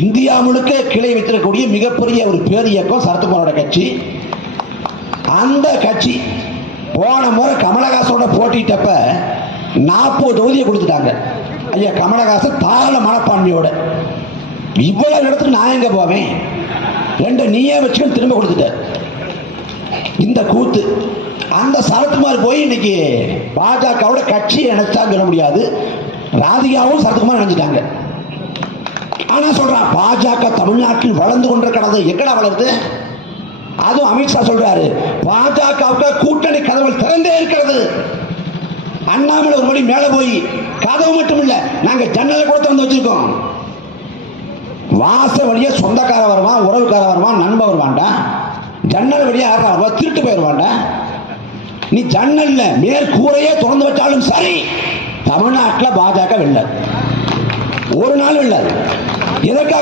India முழுக்க கிளை வைத்திருக்கக்கூடிய மிகப்பெரிய ஒரு பேர் இயக்கம் சரத்குமாரோட கட்சி. அந்த கட்சி போன முறை கமலஹாசனோட போட்டிட்டப்ப 40 தொகுதியை கொடுத்துட்டாங்க. ஐயா கமலஹாசன் தாராள மனப்பான்மையோட இவ்வளவு இடத்துக்கு நான் எங்க போவேன், 2 நீயே வச்சு திரும்ப கொடுத்துட்ட. இந்த கூத்து அந்த சரத்குமார் போய் இன்னைக்கு பாஜகவோட கட்சியை நினைச்சான்னு சொல்ல முடியாது. ராதிகாவும் சரத்குமார் நினைச்சிட்டாங்க. ஆனா சொல்றான் பாஜக தமிழ்நாட்டில் வளர்ந்து கொண்டிருக்கிறது. எங்கடா வளருது? அதுவும் அமித்ஷா சொல்றாரு பாஜகவுக்கு கூட்டணி கதவுகள் திறந்தே இருக்கிறது. அண்ணாமலை ஒரு மணி மேல போய் கதவு மட்டும் இல்ல, நாங்க ஜன்னலை கூட திறந்து வச்சிருக்கோம். வாச வழியா சொந்தக்கார வருவான், உறவுக்கார வருவான், நண்பன் வருவான்டா. ஜன்னல் வழியா யாரா வருவா, திருட்டு போயிருவான்டா. நீ ஜன்னல்ல மேற்கூரையே திறந்து வச்சாலும் சரி, தமிழ்நாட்டில் பாஜக வெல்ல ஒரு நாள் வெல்லாது. எதற்காக?